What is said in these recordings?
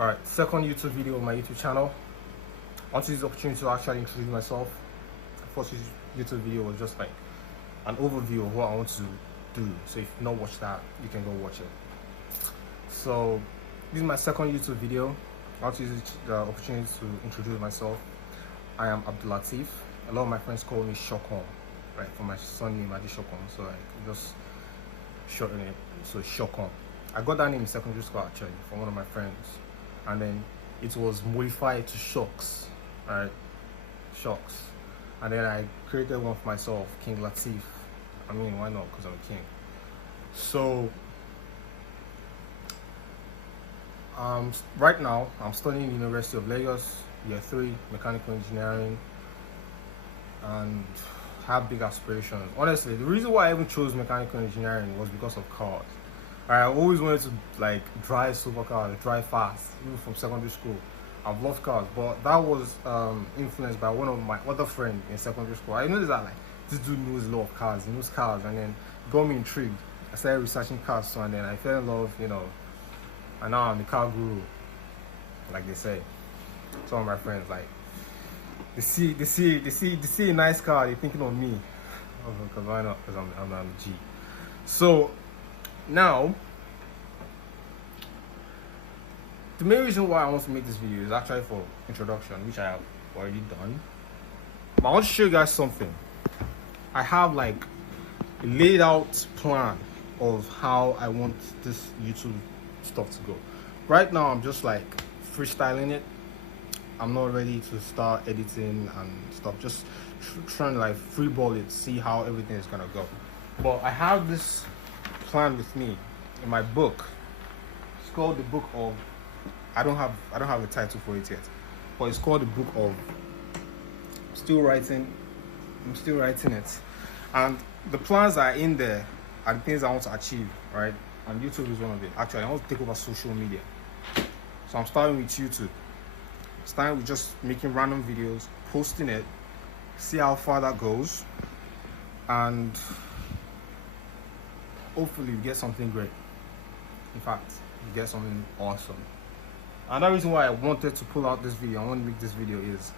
Alright, second YouTube video on my YouTube channel. I want to use the opportunity to actually introduce myself. The first YouTube video was just like an overview of what I want to do. So if you've not watched that, you can go watch it. So this is my second YouTube video. I want to use the opportunity to introduce myself. I am Abdul Latif. A lot of my friends call me Shokon, right? For my surname, I did Shokon, so I just shorten it. So Shokon. I got that name in secondary school actually from one of my friends, and then it was modified to Shocks, right? Shocks, and then I created one for myself, King Latif. I mean, why not? Because I'm a king. So right now I'm studying University of Lagos, year 3, mechanical engineering, and have big aspirations. Honestly, the reason why I even chose mechanical engineering was because of cars. I always wanted to like drive supercars, drive fast, even from secondary school. I've loved cars, but that was influenced by one of my other friends in secondary school. I noticed that like this dude knows a lot of cars, he knows cars, and then got me intrigued. I started researching cars, so, and then I fell in love, you know, and now I'm the car guru, like they say. Some of my friends, like, they see a nice car, they're thinking of me. Because why not? Because I'm a G. So now, the main reason why I want to make this video is actually for introduction, which I have already done. But I want to show you guys something. I have like a laid out plan of how I want this YouTube stuff to go. Right now, I'm just like freestyling it. I'm not ready to start editing and stuff. Just trying to like freeball it, see how everything is gonna go. But I have this plan with me in my book. It's called the book of, I don't have a title for it yet, but it's called the book of, I'm still writing it, and the plans that are in there are the things I want to achieve, right? And YouTube is one of it. Actually, I want to take over social media, so I'm starting with YouTube. Starting with just making random videos, posting it, see how far that goes, and hopefully we get something great. In fact, we get something awesome. Another reason why I wanted to pull out this video, I want to make this video, is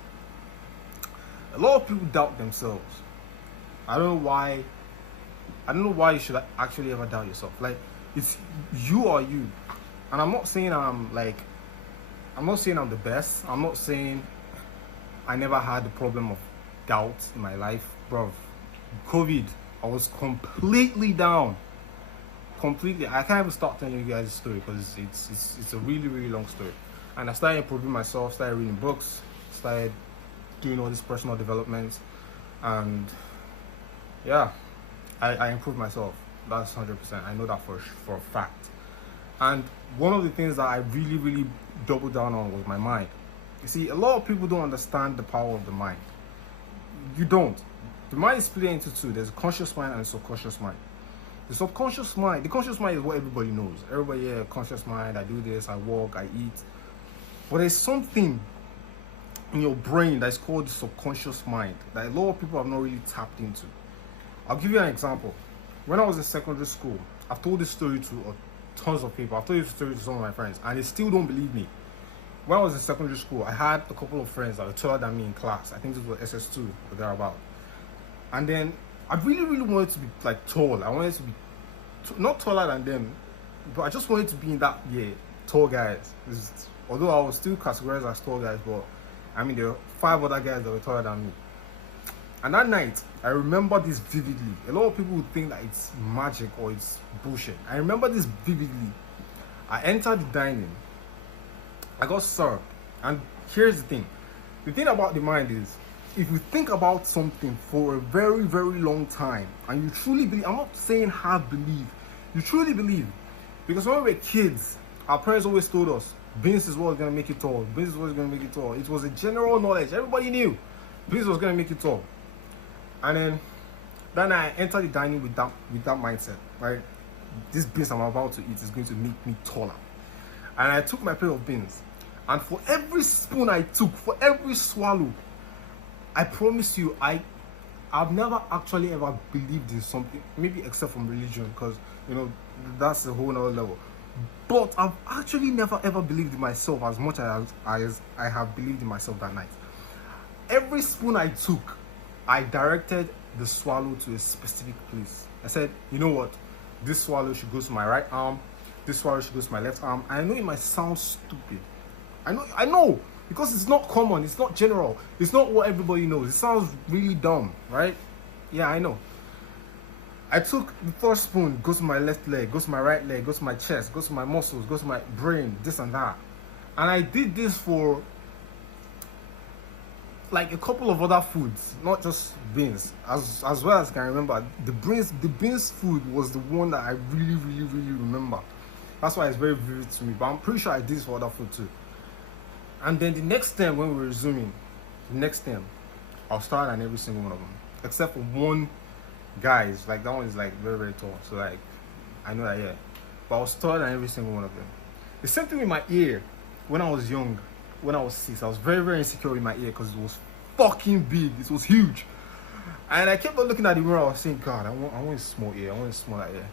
a lot of people doubt themselves. I don't know why you should actually ever doubt yourself. Like, it's you or you. And I'm not saying I'm the best. I'm not saying I never had the problem of doubt in my life. Bro, COVID, I was completely down. Completely. I can't even start telling you guys the story because it's a really, really long story. And I started improving myself, started reading books, started doing all this personal development, and yeah, I improved myself. That's 100%. I know that for a fact. And one of the things that I really, really doubled down on was my mind. You see, a lot of people don't understand the power of the mind. You don't. The mind is split into two. There's a conscious mind and a subconscious mind. The subconscious mind, the conscious mind is what everybody knows. Everybody, yeah, conscious mind, I do this, I walk, I eat. But there's something in your brain that's called the subconscious mind that a lot of people have not really tapped into. I'll give you an example. When I was in secondary school, I've told this story to tons of people. I've told this story to some of my friends, and they still don't believe me. When I was in secondary school, I had a couple of friends that were taller than me in class. I think this was SS2 or thereabout. And then I really, really wanted to be like tall. I wanted to be not taller than them, but I just wanted to be in that, yeah, tall guys. Although I was still categorized as tall guys, but I mean, there were 5 other guys that were taller than me. And that night, I remember this vividly. A lot of people would think that it's magic or it's bullshit. I remember this vividly. I entered the dining. I got served. And here's the thing. The thing about the mind is, if you think about something for a very, very long time, and you truly believe, I'm not saying have belief, you truly believe. Because when we were kids, our parents always told us, Vince is what's going to make you tall. Vince is what's going to make you tall. It was a general knowledge. Everybody knew Vince was going to make you tall. And then I entered the dining with that mindset, right? This beans I'm about to eat is going to make me taller. And I took my plate of beans, and for every spoon I took, for every swallow, I promise you, I've never actually ever believed in something, maybe except from religion, because you know that's a whole nother level. But I've actually never ever believed in myself as much as I have believed in myself that night. Every spoon I took, I directed the swallow to a specific place. I said, you know what? This swallow should go to my right arm. This swallow should go to my left arm. And I know it might sound stupid. I know, because it's not common, it's not general, it's not what everybody knows. It sounds really dumb, right? Yeah, I know. I took the first spoon, goes to my left leg, goes to my right leg, goes to my chest, goes to my muscles, goes to my brain, this and that. And I did this for like a couple of other foods, not just beans. As well as I can remember, the beans food was the one that I really remember. That's why it's very vivid to me. But I'm pretty sure I did this for other food too. And then the next time when we were resuming, I'll start on every single one of them, except for one guy's. Like that one is like very tall, so like I know that, yeah. But I'll start on every single one of them. The same thing with my ear. When I was young, when I was 6, I was very insecure with my ear because it was fucking big. It was huge, and I kept on looking at the mirror. I was saying, God, I want a small ear. I want a smaller ear.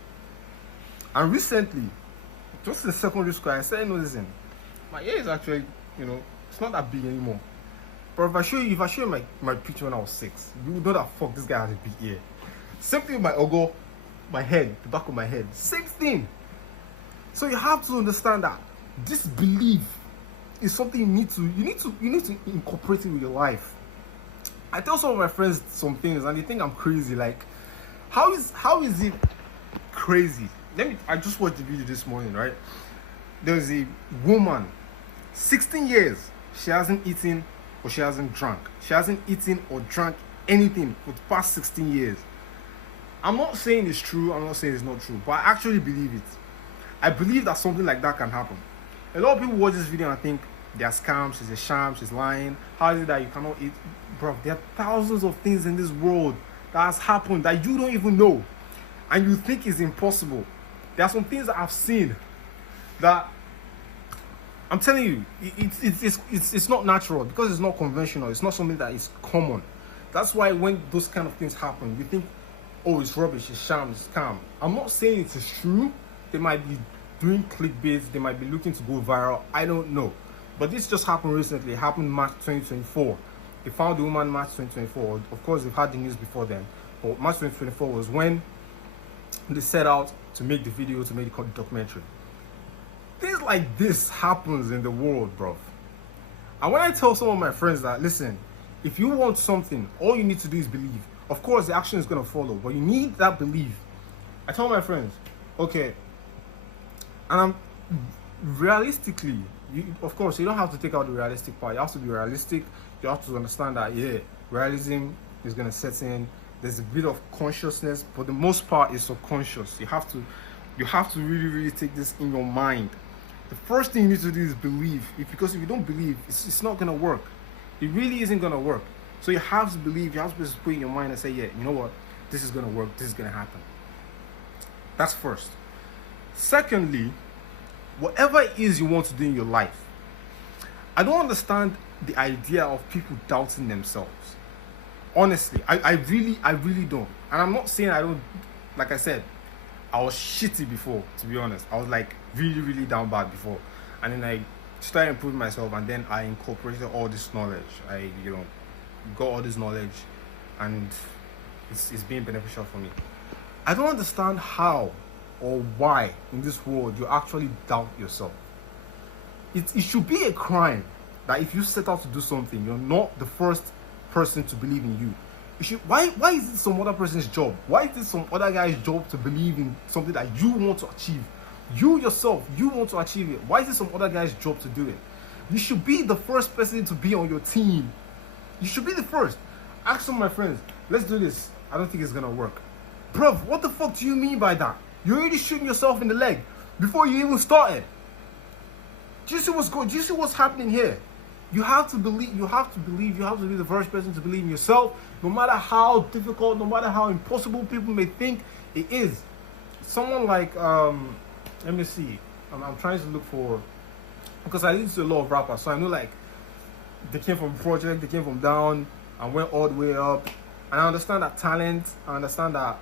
And recently, just in secondary school, I started noticing my ear is actually, it's not that big anymore. But if I show you my picture when I was 6, you would know that fuck, this guy has a big ear. Same thing with my ogo, my head, the back of my head. Same thing. So you have to understand that this belief is something you need to incorporate it with your life. I tell some of my friends some things and they think I'm crazy. Like, how is it crazy? I just watched the video this morning, right? There's a woman, 16 years, she hasn't eaten or she hasn't drank. She hasn't eaten or drank anything for the past 16 years. I'm not saying it's true, I'm not saying it's not true, but I actually believe it. I believe that something like that can happen. A lot of people watch this video and think they're scams, she's a sham, she's lying. How is it that you cannot eat? Bro, there are thousands of things in this world that has happened that you don't even know and you think is impossible. There are some things that I've seen that I'm telling you, it's not natural because it's not conventional. It's not something that is common. That's why when those kind of things happen, you think, oh, it's rubbish, it's sham, it's scam. I'm not saying it is true. They might be doing clickbait, they might be looking to go viral. I don't know. But this just happened recently. It happened March 2024. They found the woman March 2024. Of course, they've had the news before then. But March 2024 was when they set out to make the video, to make the documentary. Things like this happens in the world, bro. And when I tell some of my friends that, listen, if you want something, all you need to do is believe. Of course, the action is going to follow, but you need that belief. I tell my friends, okay, and I'm realistically, of course, you don't have to take out the realistic part. You have to be realistic. You have to understand that, yeah, realism is going to set in. There's a bit of consciousness, but the most part is subconscious. You have to really take this in your mind. The first thing you need to do is believe. Because if you don't believe, it's not going to work. It really isn't going to work. So you have to believe. You have to put in your mind and say, yeah, you know what? This is going to work. This is going to happen. That's first. Secondly, whatever it is you want to do in your life, I don't understand the idea of people doubting themselves. Honestly, I really don't. And I'm not saying I don't. Like I said, I was shitty before, to be honest. I was like really down bad before. And then I started improving myself, and then I incorporated all this knowledge. I got all this knowledge, and it's being beneficial for me. I don't understand how or why in this world you actually doubt yourself. It should be a crime that if you set out to do something, you're not the first person to believe in you. Why is it some other person's job? Why is it some other guy's job to believe in something that you want to achieve? You yourself, you want to achieve it. Why is it some other guy's job to do it? You should be the first person to be on your team. You should be the first. Ask some of my friends, let's do this. I don't think it's gonna work. Bruv, what the fuck do you mean by that? You're already shooting yourself in the leg before you even started. Do you see what's happening here? You have to believe. You have to be the first person to believe in yourself, no matter how difficult, no matter how impossible people may think it is. Someone like, let me see. I'm trying to look for, because I listen to a lot of rappers, so I know like they came from project, they came from down and went all the way up. And I understand that talent, I understand that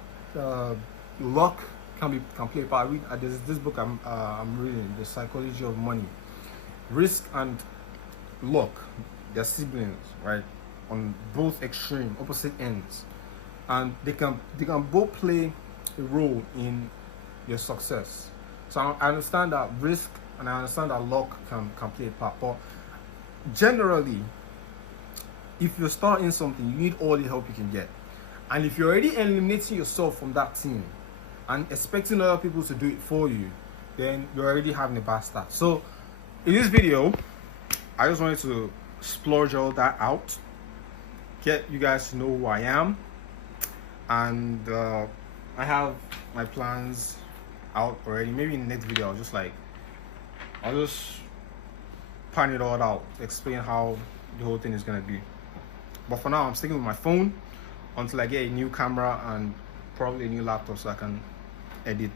luck can play a part. There's this book I'm reading, The Psychology of Money. Risk and luck, they're siblings, right? On both extreme, opposite ends, and they can both play a role in your success. So I understand that risk and I understand that luck can play a part, but generally, if you're starting something, you need all the help you can get. And if you're already eliminating yourself from that team and expecting other people to do it for you, then you're already having a bad start. So in this video, I just wanted to splurge all that out, get you guys to know who I am, and I have my plans out already. Maybe in the next video I'll just plan it all out, explain how the whole thing is gonna be. But for now, I'm sticking with my phone until I get a new camera and probably a new laptop so I can edit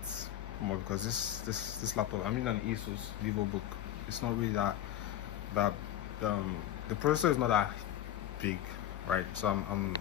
more, because this laptop, I'm in an Asus VivoBook. It's not really that the processor is not that big, right? So I'm